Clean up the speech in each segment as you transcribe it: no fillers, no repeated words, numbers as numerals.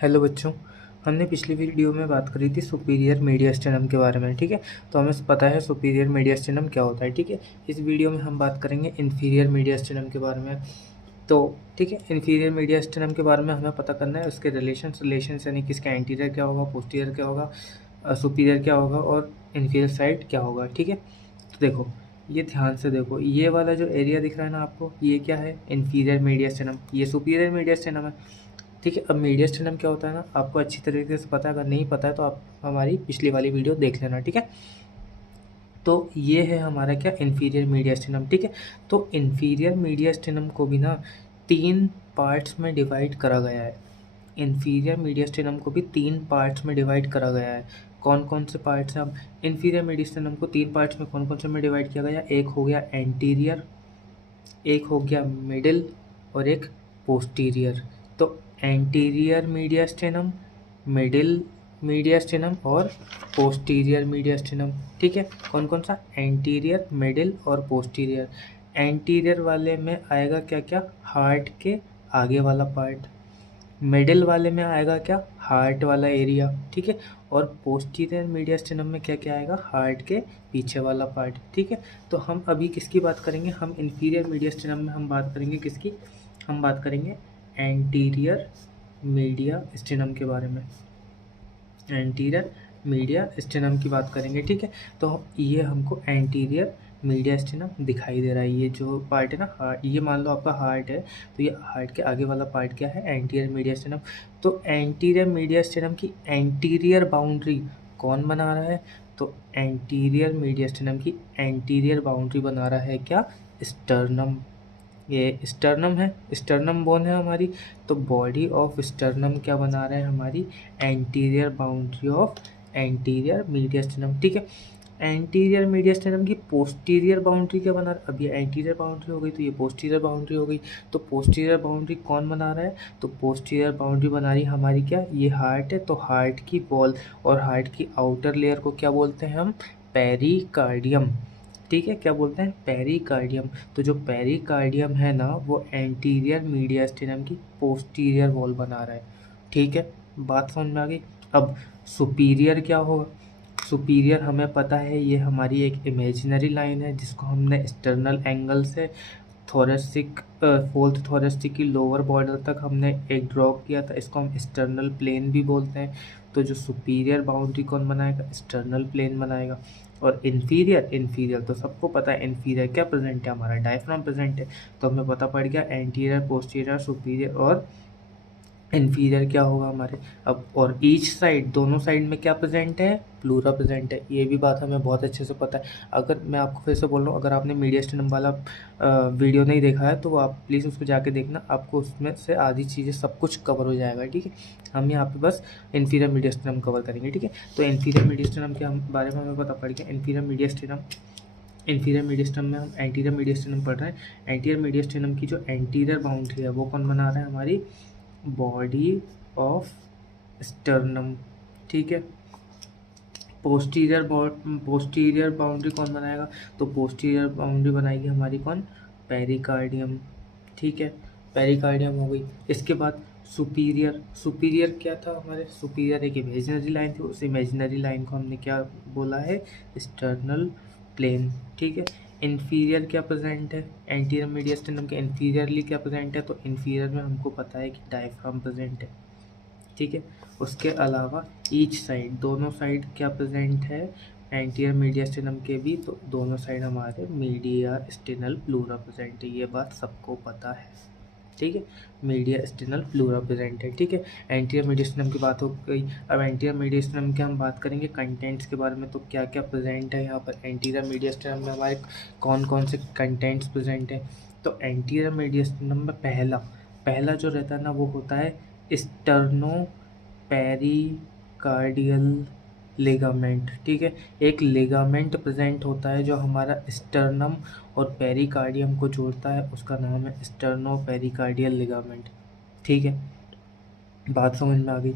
Hello बच्चों। हमने पिछली वीडियो में बात करी थी सुपीरियर मीडियस्टिनम के बारे में। ठीक है, तो हमें पता है सुपीरियर मीडियस्टिनम क्या होता है। ठीक है, इस वीडियो में हम बात करेंगे इन्फीरियर मीडियस्टिनम के बारे में। तो ठीक है, इन्फीरियर मीडियस्टिनम के बारे में हमें पता करना है उसके रिलेशंस यानी कि इसका एंटीरियर क्या होगा, पोस्टीरियर क्या होगा, सुपीरियर क्या होगा और इन्फीरियर साइड क्या होगा। ठीक है, तो देखो, ये ध्यान से देखो, ये वाला जो एरिया दिख रहा है ना आपको, ये क्या है, इन्फीरियर मीडियस्टिनम, ये सुपीरियर मीडियस्टिनम है। ठीक है, अब मीडियस्टिनम क्या होता है ना, आपको अच्छी तरीके से पता है। अगर नहीं पता है तो आप हमारी पिछली वाली वीडियो देख लेना। ठीक है, तो ये है हमारा क्या, इन्फीरियर मीडियस्टिनम। ठीक है, तो इन्फीरियर मीडियस्टिनम को भी ना 3 पार्ट्स में डिवाइड करा गया है। इन्फीरियर मीडियस्टिनम को भी 3 पार्ट्स में डिवाइड करा गया है। कौन कौन से पार्ट्स हैं? अब इन्फीरियर मीडियस्टिनम को 3 पार्ट्स में कौन कौन से में डिवाइड किया गया? एक हो गया एंटीरियर, एक हो गया मिडिल और एक पोस्टीरियर। तो एंटीरियर मीडियस्टिनम, मिडिल मीडियस्टिनम और पोस्टीरियर मीडियस्टिनम। ठीक है, कौन कौन सा? एंटीरियर, मिडिल और पोस्टीरियर। एंटीरियर वाले में आएगा क्या क्या? हार्ट के आगे वाला पार्ट। मिडिल वाले में आएगा क्या? हार्ट वाला एरिया। ठीक है, और पोस्टीरियर मीडियस्टिनम में क्या क्या आएगा? हार्ट के पीछे वाला पार्ट। ठीक है, तो हम अभी किसकी बात करेंगे? हम इन्फीरियर मीडियस्टिनम में हम बात करेंगे किसकी? हम बात करेंगे एंटीरियर मीडियस्टिनम के बारे में। एंटीरियर मीडियस्टिनम की बात करेंगे। ठीक है, तो ये हमको एंटीरियर मीडियस्टिनम दिखाई दे रहा है। ये जो पार्ट है ना, हार्ट, ये मान लो आपका हार्ट है, तो ये हार्ट के आगे वाला पार्ट क्या है? एंटीरियर मीडियस्टिनम। तो एंटीरियर मीडियस्टिनम की एंटीरियर बाउंड्री कौन बना रहा है? तो एंटीरियर मीडियस्टिनम की एंटीरियर बाउंड्री बना रहा है क्या? स्टर्नम। ये स्टर्नम है, स्टर्नम बोन है हमारी। तो बॉडी ऑफ स्टर्नम क्या बना रहा है? हमारी एंटीरियर बाउंड्री ऑफ एंटीरियर मीडियस्टिनम। ठीक है, एंटीरियर मीडियस्टिनम की पोस्टीरियर बाउंड्री क्या बना रहा है? अब ये एंटीरियर बाउंड्री हो गई तो ये पोस्टीरियर बाउंड्री हो गई। तो पोस्टीरियर बाउंड्री कौन बना रहा है? तो पोस्टीरियर बाउंड्री बना रही है हमारी क्या? ये हार्ट है। तो हार्ट की वॉल और हार्ट की आउटर लेयर को क्या बोलते हैं हम? पेरिकार्डियम। ठीक है, क्या बोलते हैं? पेरिकार्डियम। तो जो पेरिकार्डियम है ना, वो एंटीरियर मीडियस्टिनम की पोस्टीरियर वॉल बना रहा है। ठीक है, बात समझ में आ गई। अब सुपीरियर क्या होगा? सुपीरियर हमें पता है, ये हमारी एक इमेजिनरी लाइन है जिसको हमने एक्सटर्नल एंगल से थोरेसिक, फोर्थ थोरेसिक की लोअर बॉर्डर तक हमने एक ड्रॉ किया था। इसको हम एक्सटर्नल प्लेन भी बोलते हैं। तो जो सुपीरियर बाउंड्री कौन बनाएगा? एक्सटर्नल प्लेन बनाएगा। और इन्फीरियर, इन्फीरियर तो सबको पता है, इन्फीरियर क्या प्रेजेंट है? हमारा डायफ्राम प्रेजेंट है। तो हमें पता पड़ गया एंटीरियर, पोस्टीरियर, सुपीरियर और इन्फीरियर क्या होगा हमारे। अब और ईच साइड, दोनों साइड में क्या प्रेजेंट है? प्लूरा प्रेजेंट है। ये भी बात हमें बहुत अच्छे से पता है। अगर मैं आपको फिर से बोल रहा हूँ, अगर आपने मीडियस्टिनम वाला वीडियो नहीं देखा है तो आप प्लीज़ उसको जाके देखना, आपको उसमें से आधी चीज़ें सब कुछ कवर हो जाएगा। ठीक है, हम यहाँ पे बस इन्फीरियर मीडियस्टिनम कवर करेंगे। ठीक है, तो इन्फीरियर मीडियस्टिनम के हम बारे में हमें पता पड़ गया। इन्फीरियर मीडियस्टिनम में हम एंटीरियर मीडियस्टिनम पढ़ रहे हैं। एंटीरियर मीडियस्टिनम की जो एंटीरियर बाउंड्री है वो कौन बना रहा है? हमारी बॉडी ऑफ स्टर्नम। ठीक है, पोस्टीरियर बाउंड्री कौन बनाएगा? तो पोस्टीरियर बाउंड्री बनाएगी हमारी कौन? पेरिकार्डियम। ठीक है, पेरिकार्डियम हो गई। इसके बाद सुपीरियर, सुपीरियर क्या था हमारे? सुपीरियर एक इमेजिनरी लाइन थी, उस इमेजिनरी लाइन को हमने क्या बोला है? External plane. ठीक है, इन्फीरियर क्या प्रेजेंट है? एंटीरियर मीडियस्टिनम के इन्फीरियरली क्या प्रेजेंट है? तो इन्फीरियर में हमको पता है कि डायफ्राम प्रेजेंट है। ठीक है, उसके अलावा ईच साइड, दोनों साइड क्या प्रेजेंट है? एंटीरियर मीडियस्टिनम के भी, तो दोनों साइड हमारे मीडियस्टिनल प्लूरा प्रेजेंट है। ये बात सबको पता है। ठीक है, मीडियस्टिनल प्लूरा प्रेजेंट है। ठीक है, एंटीरियर मीडियस्टिनम की बात हो गई। अब एंटीरियर मीडियस्टिनम की हम बात करेंगे कंटेंट्स के बारे में। तो क्या क्या प्रेजेंट है यहाँ पर एंटीरियर मीडियस्टिनम में? हमारे कौन कौन से कंटेंट्स प्रेजेंट हैं? तो एंटीरियर मीडियस्टिनम में पहला पहला जो रहता है ना, वो होता है स्टर्नो पेरिकार्डियल लिगामेंट। ठीक है, एक लिगामेंट प्रेजेंट होता है जो हमारा स्टर्नम और पेरिकार्डियम को जोड़ता है, उसका नाम है स्टर्नो पेरिकार्डियल लिगामेंट। ठीक है, बात समझ में आ गई।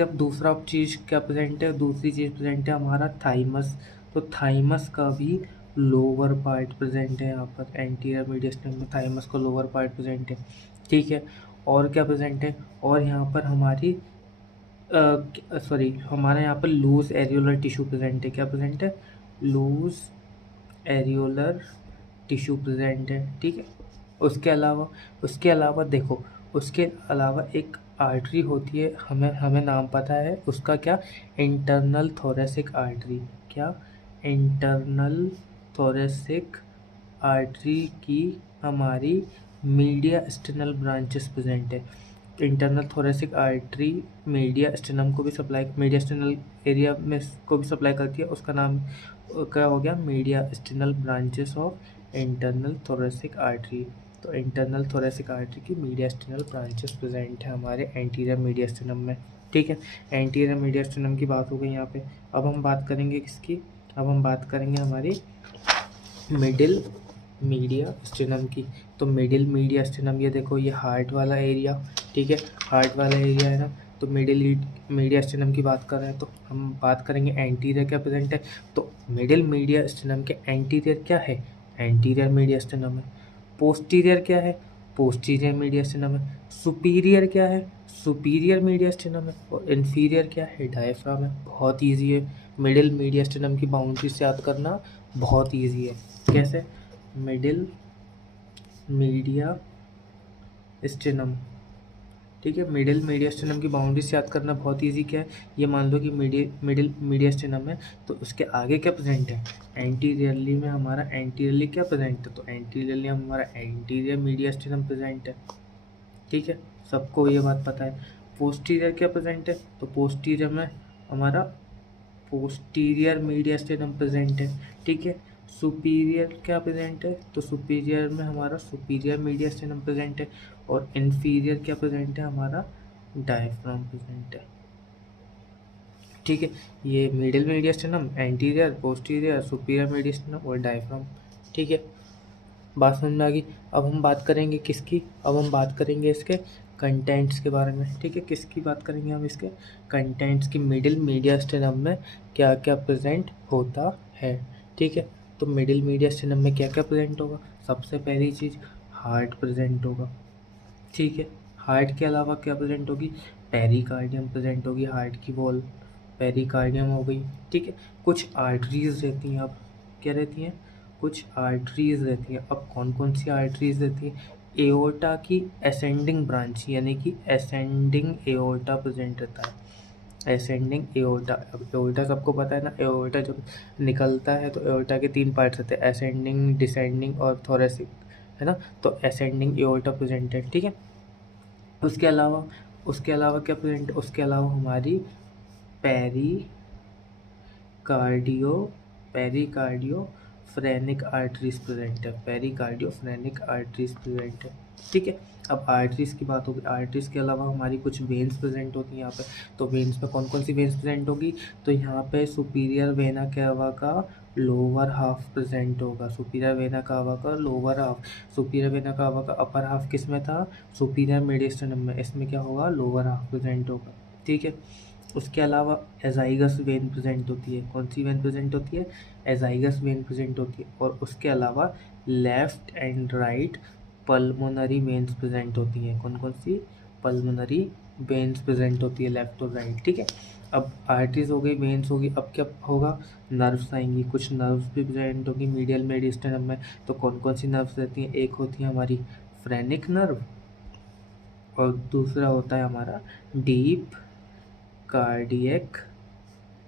अब दूसरा चीज़ क्या प्रेजेंट है? दूसरी चीज़ प्रेजेंट है हमारा थाइमस। तो थाइमस का भी लोअर पार्ट प्रेजेंट है यहाँ पर। एंटीरियर मीडियस्टिनम में थाइमस का लोअर पार्ट प्रेजेंट है। ठीक है, और क्या प्रेजेंट है, और यहाँ पर हमारी हमारे यहाँ पर लूज एरियोलर टिश्यू प्रेजेंट है। क्या प्रेजेंट है? लूज एरियोलर टिश्यू प्रेजेंट है, ठीक है। उसके अलावा देखो, उसके अलावा एक आर्टरी होती है, हमें हमें नाम पता है उसका, क्या? Internal thoracic artery. क्या? इंटरनल थोरेसिक आर्टरी की हमारी मीडियास्टिनल ब्रांचेस प्रेजेंट है। इंटरनल थोरेसिक आर्टरी मीडियास्टिनम को भी सप्लाई, मीडियास्टिनल एरिया में को भी सप्लाई करती है। उसका नाम क्या हो गया? Mediastinal branches of internal thoracic artery. तो इंटरनल थोरेसिक आर्टरी की मीडियास्टिनल ब्रांचेस प्रेजेंट है हमारे एंटीरियर मीडियास्टिनम में, ठीक है। एंटीरियर मीडियास्टिनम की बात हो गई यहाँ पे। अब हम बात करेंगे किसकी? अब हम बात करेंगे हमारी मिडिल मीडियास्टिनम की। तो मिडिल मीडियास्टिनम, ये देखो, ये हार्ट वाला एरिया, ठीक है, हार्ट वाला एरिया है ना। तो मिडिल मीडियास्टिनम की बात कर रहे हैं, तो हम बात करेंगे एंटीरियर क्या प्रेजेंट है। तो मिडिल मीडियास्टिनम के एंटीरियर क्या है? एंटीरियर मीडियास्टिनम है। पोस्टीरियर क्या है? पोस्टीरियर मीडियास्टिनम है। सुपीरियर क्या है? सुपीरियर मीडियास्टिनम है। और इन्फीरियर क्या है? डायफ्राम है। बहुत ईजी है, मिडिल मीडियास्टिनम की बाउंड्री से याद करना बहुत ईजी है। कैसे? मिडिल मीडियास्टिनम, ठीक है, मिडिल मीडियास्टिनम की बाउंड्री से याद करना बहुत इजी। क्या है? ये मान लो कि मिडिल मीडियास्टिनम है, तो उसके आगे क्या प्रेजेंट है? एंटीरियरली में हमारा एंटीरियरली क्या प्रेजेंट है? तो एंटीरियरली हमारा एंटीरियर मीडियास्टिनम प्रेजेंट है, ठीक है, सबको ये बात पता है। पोस्टीरियर क्या प्रेजेंट है? तो पोस्टीरियर में हमारा पोस्टीरियर मीडियास्टिनम प्रेजेंट है, ठीक है। सुपीरियर क्या प्रेजेंट है? तो सुपीरियर में हमारा सुपीरियर मीडियास्टिनम प्रेजेंट है। और इन्फीरियर क्या प्रेजेंट है? हमारा डायफ्राम प्रेजेंट है, ठीक है। ये middle mediastinum, anterior, posterior, superior mediastinum और डायफ्राम, ठीक है। बात समझ में आ गई। अब हम बात करेंगे किसकी? अब हम बात करेंगे इसके कंटेंट्स के बारे में, ठीक है। किसकी बात करेंगे हम? इसके कंटेंट्स की। मिडिल मीडियास्टिनम में क्या क्या प्रेजेंट होता है, ठीक है। तो मिडिल मीडियास्टिनम में क्या क्या प्रेजेंट होगा? सबसे पहली चीज़, हार्ट प्रेजेंट होगा, ठीक है। हार्ट के अलावा क्या प्रेजेंट होगी? पेरिकार्डियम प्रेजेंट होगी, हार्ट की वॉल पेरिकार्डियम हो गई, ठीक है। कुछ आर्टरीज रहती हैं। अब क्या रहती हैं? कुछ आर्टरीज रहती हैं। अब कौन कौन सी आर्टरीज रहती हैं? एओर्टा की असेंडिंग ब्रांच, यानी कि असेंडिंग एओर्टा प्रेजेंट रहता है। असेंडिंग एओर्टा, अब एओर्टा सबको पता है ना, एओर्टा जब निकलता है तो एओर्टा के 3 पार्ट्स रहते हैं, असेंडिंग, डिसेंडिंग और थोरेसिक, है ना। तो असेंडिंग एओर्टा प्रेजेंट है, ठीक है। उसके अलावा क्या प्रेजेंट? उसके अलावा हमारी pericardio pericardio phrenic arteries present है। पेरिकार्डियो फ्रेनिक आर्टरीज प्रेजेंट है, ठीक है। अब आर्टरीज की बात होगी। आर्टरीज के अलावा हमारी कुछ वेन्स प्रेजेंट होती हैं यहाँ पे। तो वेन्स में कौन कौन सी वेन्स प्रेजेंट होगी? तो यहाँ पे सुपीरियर वेना कैवा का लोअर हाफ प्रेजेंट होगा। सुपीरियर वेना कावा का lower half. Superior vena cava का अपर हाफ किस में था? सुपीरियर मीडियस्टिनम में। इसमें क्या होगा? लोअर हाफ प्रेजेंट होगा, ठीक है। उसके अलावा एजाइगस वेन प्रेजेंट होती है। कौन सी वेन प्रेजेंट होती है? एजाइगस वेन प्रेजेंट होती है। और उसके अलावा left and right pulmonary veins present होती हैं। कौन कौन सी? पल्मोनरी वेन्स प्रेजेंट होती है, लेफ्ट और राइट, ठीक है। अब आर्टरीज हो गई, वेन्स होगी। अब क्या होगा? नर्व्स आएंगी। कुछ नर्व्स भी प्रेजेंट होगी मीडियल मेडिस्टम में। तो कौन कौन सी नर्व्स रहती हैं? एक होती है हमारी फ्रेनिक नर्व, और दूसरा होता है हमारा डीप कार्डियक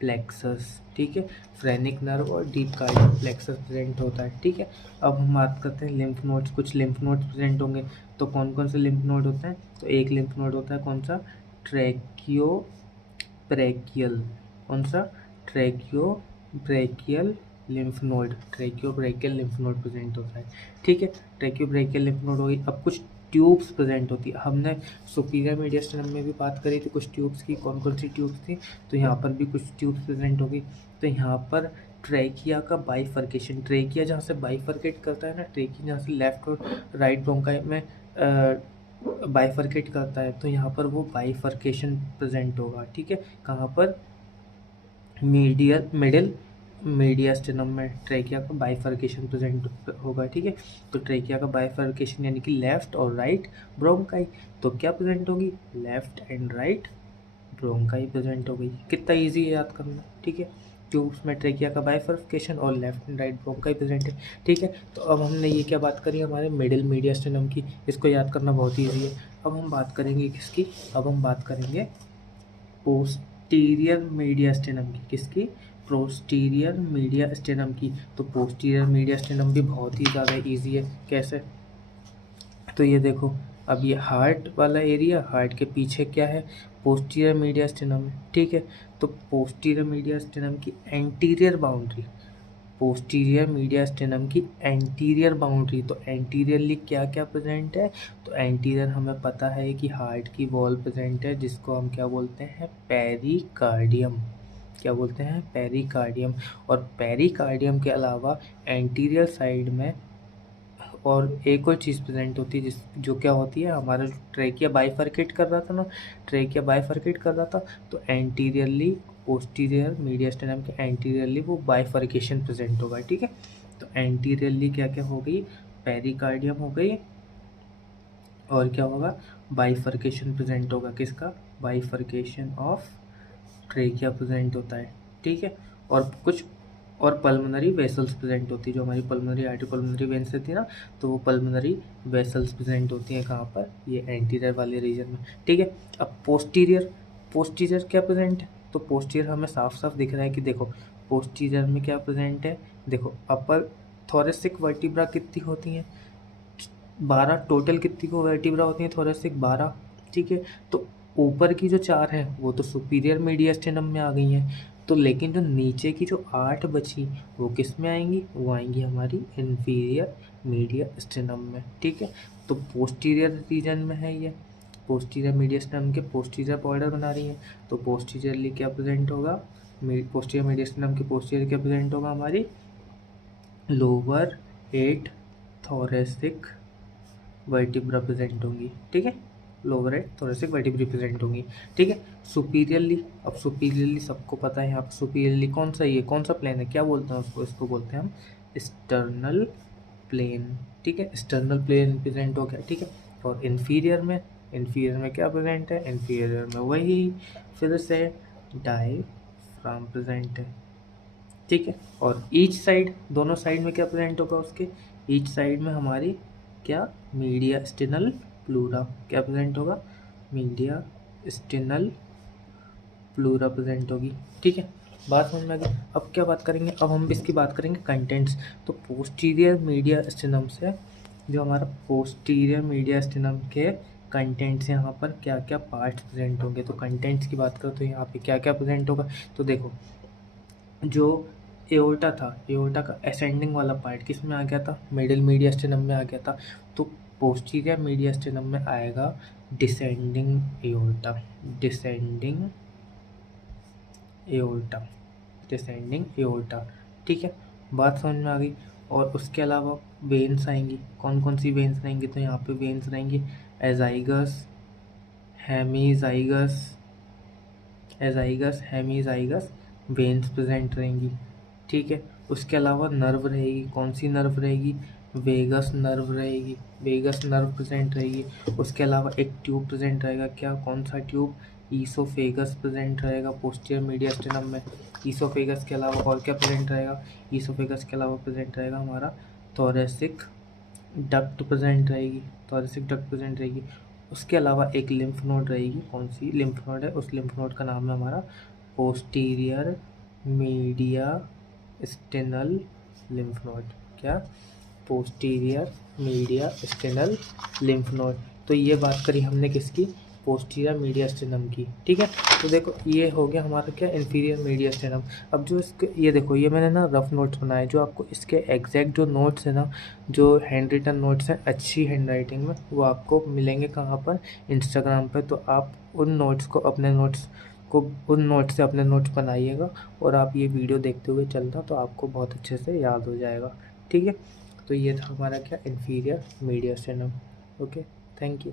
प्लेक्सस, ठीक है। फ्रेनिक नर्व और डीप कार्डियक प्लेक्सस प्रेजेंट होता है, ठीक है। अब हम बात करते हैं लिम्फ नोड्स। कुछ लिम्फ नोड्स प्रेजेंट होंगे। तो कौन कौन से लिम्फ नोड होते हैं? तो एक लिम्फ नोड होता है कौन सा? ट्रैकियो ब्रेकियल। कौन सा? ट्रैकियो brachial lymph node. ट्रैकियो brachial lymph node present होता है, ठीक है। ट्रैकियो ब्रेकियल लिम्फ नोड होगी। अब कुछ ट्यूब्स प्रेजेंट होती है। हमने सुपीरियर मीडियस्टिनम में भी बात करी थी कुछ ट्यूब्स की। कौन कौन सी ट्यूब्स थी? तो यहाँ पर भी कुछ ट्यूब्स प्रेजेंट होगी। तो यहाँ पर ट्रैकिया का बाइफर्केशन, ट्रैकिया जहाँ से बाइफर्केट करता है ना, ट्रैकिया जहाँ से लेफ्ट और राइट ब्रोंकाई में बाइफर्केट करता है, तो यहाँ पर वो बाइफर्केशन प्रेजेंट होगा, ठीक है। कहाँ पर? मिडिल मीडियास्टिनम में ट्रेकिया का बाइफर्केशन प्रेजेंट होगा, ठीक है। तो ट्रेकिया का बाइफर्केशन यानी कि लेफ्ट और राइट ब्रोंकाई, तो क्या प्रेजेंट होगी, left and right bronchi present हो गई। कितना इजी है याद करना, ठीक है, जो उसमें ट्रेकिया का बाइफर्केशन और left and right bronchi present है, ठीक है। तो अब हमने ये क्या बात करी, हमारे मिडिल मीडियास्टिनम की, इसको याद करना बहुत ईजी है। अब हम बात करेंगे किसकी, अब हम बात करेंगे पोस्टीरियर मीडियास्टिनम की, किसकी, पोस्टीरियर मीडियास्टिनम की। तो पोस्टीरियर मीडियास्टिनम भी बहुत ही ज़्यादा इजी है। कैसे, तो ये देखो, अब ये हार्ट वाला एरिया, हार्ट के पीछे क्या है, पोस्टीरियर मीडियास्टिनम है, ठीक है। तो पोस्टीरियर मीडियास्टिनम की एंटीरियर बाउंड्री, पोस्टीरियर मीडियास्टिनम की एंटीरियर बाउंड्री, तो एंटीरियरली क्या क्या प्रेजेंट है, तो एंटीरियर हमें पता है कि हार्ट की वॉल प्रेजेंट है, जिसको हम क्या बोलते हैं, पेरिकार्डियम, क्या बोलते हैं, पेरिकार्डियम। और पेरिकार्डियम के अलावा एंटीरियर साइड में और एक और चीज़ प्रेजेंट होती है, जिस जो क्या होती है, हमारा जो ट्रेकिया बाइफर्केट कर रहा था ना, ट्रेकिया बाइफर्केट कर रहा था, तो एंटीरियरली पोस्टीरियर मीडियास्टिनम के एंटीरियरली वो बाइफर्केशन प्रेजेंट होगा, ठीक है। तो एंटीरियरली क्या क्या हो गई, पेरिकार्डियम हो गई, और क्या होगा, बाइफर्केशन प्रेजेंट होगा, किसका, बाइफर्केशन ऑफ ट्रेकिया प्रेजेंट होता है, ठीक है। और कुछ और पल्मोनरी वेसल्स प्रेजेंट होती है, जो हमारी पल्मोनरी आर्टरी पल्मोनरी वेन्स रहती है ना, तो वो पल्मोनरी वेसल्स प्रेजेंट होती हैं कहाँ पर, ये एंटीरियर वाले रीजन में, ठीक है। अब पोस्टीरियर, पोस्टीरियर क्या प्रेजेंट है, तो पोस्टीरियर हमें साफ साफ दिख रहा है कि देखो पोस्टीरियर में क्या प्रेजेंट है, देखो अपर थोरेसिक वर्टिब्रा कितनी होती हैं, 12 टोटल, कितनी को वर्टिब्रा होती हैं थोरेसिक, 12, ठीक है। तो ऊपर की जो 4 हैं वो तो सुपीरियर मीडियास्टिनम में आ गई हैं, तो लेकिन जो नीचे की जो 8 बची वो किस में आएंगी, वो आएंगी हमारी इन्फीरियर मीडियास्टिनम में, ठीक है। तो पोस्टीरियर रीजन में है ये, पोस्टीरियर मीडियास्टिनम के पोस्टीरियर बॉर्डर बना रही है, तो पोस्टीरियरली क्या प्रेजेंट होगा, पोस्टीरियर मीडियास्टिनम के पोस्टीरियर क्या प्रेजेंट होगा, हमारी लोअर 8 थोरेसिक वर्टिब्रा प्रेजेंट होंगी, ठीक है, लोअर 8 थोरेसिक वर्टिब्रा प्रेजेंट होंगी, ठीक है। सुपीरियरली, अब सुपीरियरली सबको पता है यहाँ पर सुपीरियरली कौन सा, ये कौन सा प्लेन है, क्या बोलते हैं उसको, इसको बोलते हैं हम एक्सटर्नल प्लेन, ठीक है, एक्सटर्नल प्लेन प्रेजेंट हो गया, ठीक है। और इन्फीरियर में, इन्फीरियर में क्या प्रेजेंट है, इन्फीरियर में वही फिर से डायफ्राम प्रेजेंट है, ठीक है। और ईच साइड, दोनों साइड में क्या प्रेजेंट होगा उसके, ईच साइड में हमारी क्या, मीडियास्टिनल प्लूरा, क्या प्रेजेंट होगा, मीडियास्टिनल प्लूरा प्रेजेंट होगी, ठीक है। बात समझ में आ गई। अब क्या बात करेंगे, अब हम इसकी बात करेंगे कंटेंट्स। तो पोस्टीरियर मीडियास्टिनम से जो हमारा पोस्टीरियर मीडियास्टिनम के कंटेंट्स यहाँ पर क्या क्या पार्ट्स प्रेजेंट होंगे, तो कंटेंट्स की बात करो तो यहाँ पे क्या क्या प्रेजेंट होगा, तो देखो जो एओर्टा था, एओर्टा का असेंडिंग वाला पार्ट किस में आ गया था, मिडिल मीडियास्टिनम में आ गया था, तो पोस्टीरियर मीडियास्टिनम में आएगा descending aorta, descending aorta, descending aorta, ठीक है, बात समझ में आ गई। और उसके अलावा वेन्स आएंगी, कौन कौन सी वेन्स रहेंगी, तो यहाँ पे वेन्स रहेंगी azygos, hemizygous, azygos, hemizygous veins present रहेंगी, ठीक है। उसके अलावा नर्व रहेगी, कौन सी नर्व रहेगी, वेगस नर्व रहेगी, वेगस नर्व प्रेजेंट रहेगी। उसके अलावा एक ट्यूब प्रेजेंट रहेगा, क्या, कौन सा ट्यूब, ईसोफेगस प्रेजेंट रहेगा पोस्टीरियर मीडियास्टिनम में। ईसोफेगस के अलावा और क्या प्रेजेंट रहेगा, ईसोफेगस के अलावा प्रेजेंट रहेगा हमारा थोरेसिक डक्ट प्रेजेंट रहेगी, थोरेसिक डक्ट प्रेजेंट रहेगी। उसके अलावा एक लिम्फ नोड रहेगी, कौन सी लिम्फ नोड है, उस लिम्फ नोड का नाम है हमारा पोस्टीरियर मीडियास्टिनल लिम्फ नोड, क्या, पोस्टीरियर मीडियास्टिनल लिम्फ नोड। तो ये बात करी हमने किसकी, पोस्टीरियर मीडियास्टिनम की, ठीक है। तो देखो ये हो गया हमारा क्या, इन्फीरियर मीडियास्टिनम। अब जो इसके, ये देखो ये मैंने ना रफ नोट्स बनाए, जो आपको इसके एग्जैक्ट जो नोट्स है ना, जो हैंड रिटन नोट्स हैं अच्छी हैंड राइटिंग में, वो आपको मिलेंगे कहाँ पर, इंस्टाग्राम पर। तो आप उन नोट्स को, अपने नोट्स को, उन नोट्स से अपने नोट्स बनाइएगा, और आप ये वीडियो देखते हुए चलना, तो आपको बहुत अच्छे से याद हो जाएगा, ठीक है। तो ये था हमारा क्या, inferior mediastinum. Okay, thank you.